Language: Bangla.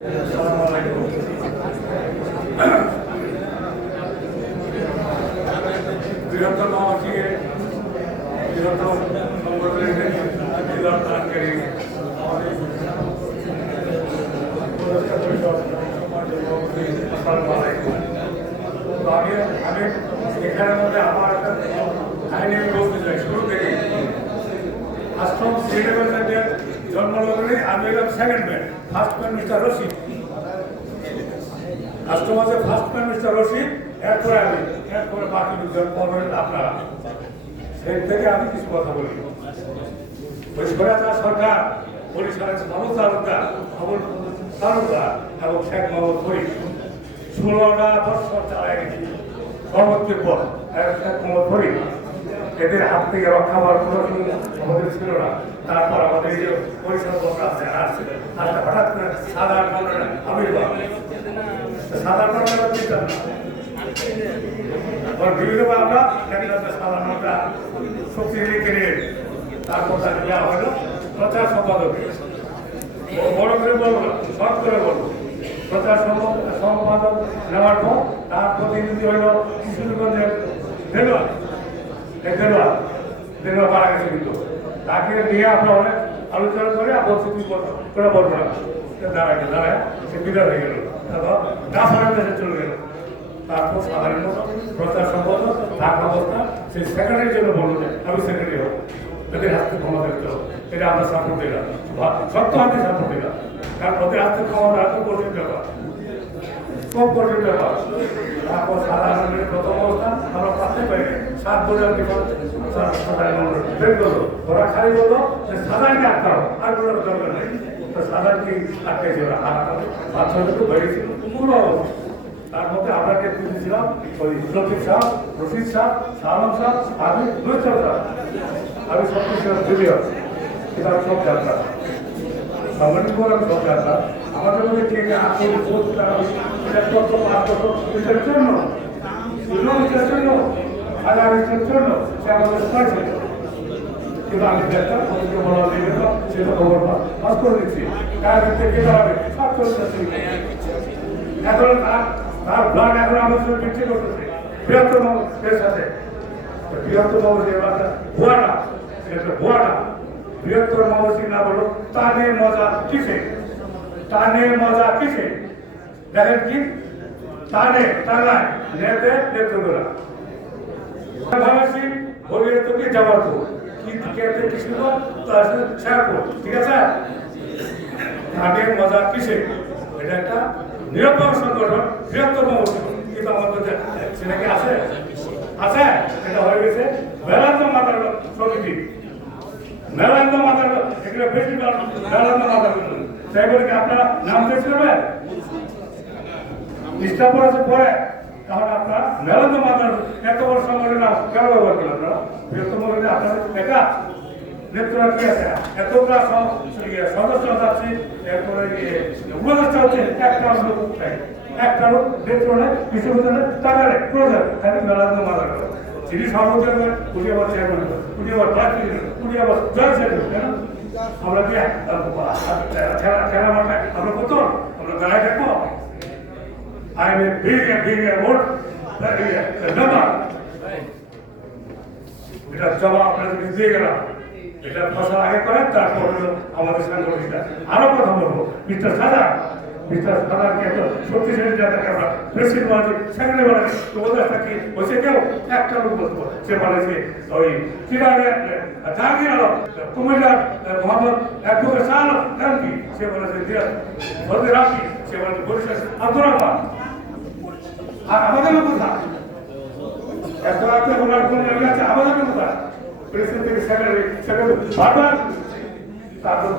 বৃহত্তর মহাবাসীকে বৃহত্তর সংগঠনের জেলার দানকারী আমাদের উপদেষ্টা পরিষদ আসসালামু আলাইকুম। তো আমি এখানের মধ্যে আমার একটা কাহিনী আমি বলতে চাই। শুরু থেকে আশ্রম শ্রীনগরের জন্মলগ্নে আমি এলাম second man, first man mister Rashid. আশ্রম আছে ফার্স্ট ম্যান মিস্টার রশিদ, এরপরে আমি, এরপরে বাকি লোকজন পড়বেন আপনারা। সেই থেকে আমি কিছু কথা বলি। ওই স্বৈরাচার সরকার বরিশালের ভালো তালুকদার খবর তালুকদার এবং শেখ মোহাম্মদ ফরিদ 16টা বছর চালায় গেছি সর্বোচ্চের পর। শেখ মোহাম্মদ ফরিদ এদের হাত থেকে রক্ষা পাওয়ার কোনো আমাদের ছিল না। তারপর আমাদের এই যে বরিশাল আসছে হঠাৎ করে সাধারণ মানুষের আবির্ভাব। সাধারণ মানুষেরা চিন্তা না বিভিন্নভাবে আমরা সাধারণ মানুষরা শক্তিশালী কেড়ে তারপর তাকে দেওয়া হলো প্রচার সম্পাদকে। বড় করে বলবো না, শর্ট করে বলবো। প্রচার সম্পাদক নেওয়ার পর তার প্রতিনিধি হইল কিশোরগঞ্জের দেলোয়ার মারা গেছে। কিন্তু তাকে নিয়ে আমরা অনেক আলোচনা করে বলছি করে বলবো না, দাঁড়ায় সে বিদায় হয়ে গেল, গাছার দেশে চলে গেল। তারপর সাধারণ প্রচার সম্পাদক থাকা অবস্থা সেই সেক্রেটারির জন্য বললো যে আমি সেক্রেটারি হবো, এদের হাতে ক্ষমতা দিতে হবে। এটা আমরা সাপোর্ট দিলাম, সত্য হাতে সাপোর্ট দিলাম। কারণ ওদের হাতে ক্ষমতা এত কঠিন ব্যাপার, খুব কঠিন ব্যাপার। তারপর সাধারণের প্রথম অবস্থা আমরা পাতে পাই 7 বছর বের করলো। ওরা খালি বললো যে সাধারণকে আটকাও, আর কোনো দরকার নেই। তো সাধারণকে আটকেছে ওরা, আর 5-6 বেড়েছিল পুরো অবস্থা। তার মধ্যে আমরা কে তুলেছিলাম ওই লতিফ সাহ, রশিদ সাহ, সালাম সাহ, আমি নৈচর সাহ, আমি সব কিছু জুনিয়র। এটা সব যাত্রা সাংগঠনিক আমি সব যাত্রা। আমাদের মধ্যে কে এটার জন্য জন্য হাজারের জন্য সে আমাদের পাইছে। কিন্তু আমি দেখতাম ওদেরকে বলা দিলে তো সেটা খবর পাস করে দিচ্ছি। কার থেকে দাঁড়াবে সব চলে যাচ্ছে। এখন তার ব্লাড এখন আমাদের সঙ্গে বৃদ্ধি করতেছে বৃহত্তর মানুষের সাথে। বৃহত্তর মানুষের ভুয়াটা, সেটা ভুয়াটা। বৃহত্তর মানুষই না বলো টানে মজা কিসে, টানে মজা কিসে। দেখেন কি টানে টানায় নেতে নেতৃত্বরা ভাবাসি বলিয়ে তোকে যাওয়ার তো কি কেতে কিছু তার সাথে শেয়ার করো, ঠিক আছে? টানে মজা কিসে, এটা একটা নিরপেক্ষ সংগঠন, বৃহত্তর মানুষ। কিন্তু আমাদের সেটা কি আছে? আছে। এটা হয়ে গেছে বেলান্ত মাতার সমিতি, মেলান্ত মাতার, এগুলো বেশি বেলান্ত মাতার। তাই বলে কি আপনারা নাম চেষ্টা করবেন? নিষ্ঠা পড়েছে পরে, তাহলে আপনারা মেলান্ত মাতার এত বড় সংগঠনের নাম কেন ব্যবহার করলেন? আপনারা বৃহত্তর মধ্যে আপনাদের একা নেত্ররা কি আছে? এতটা সদস্য যাচ্ছে, এরপরে উপদেষ্টা হচ্ছে একটা লোক, একটা লোক নেত্র নেই, কিছু টাকা নেই, প্রয়োজন খালি মেলান্ত মাতার। যিনি সর্বোচ্চ উনি আবার চেয়ারম্যান, উনি আবার প্রার্থী, উনি আবার জয় চেয়ারম্যান। কেন আমরা কি খেলা মাঠে আমরা কত আমরা দাঁড়ায় থাকবো? I am a big award number. এটা জবাব আপনাদেরকে দিয়ে গেলাম। এটা ফসল আগে করে, তারপর আমাদের সাংগঠনিকটা আরো কথা বলবো। মিস্টার সাদারকে এত শক্তিশালী যাদেরকে আমরা প্রেসিডেন্ট বানাচ্ছি, সেখানে বানাচ্ছি, তো ওদের থাকি হয়েছে কেউ একটা লোক বলবো। সে বানাইছে ওই জাহাঙ্গীর আলম, কুমিল্লার মোহাম্মদ অ্যাডভোকেট শাহ আলম এমপি, সে বলেছে বলতে রাখি, সে বলেছে বরিশাল আব্দুর রহমান। আর আমাদের কোথায় এত রাতে ওনার কোন আছে? আমাদের কোথায় প্রেসিডেন্ট থেকে সেক্রেটারি বারবার তারপর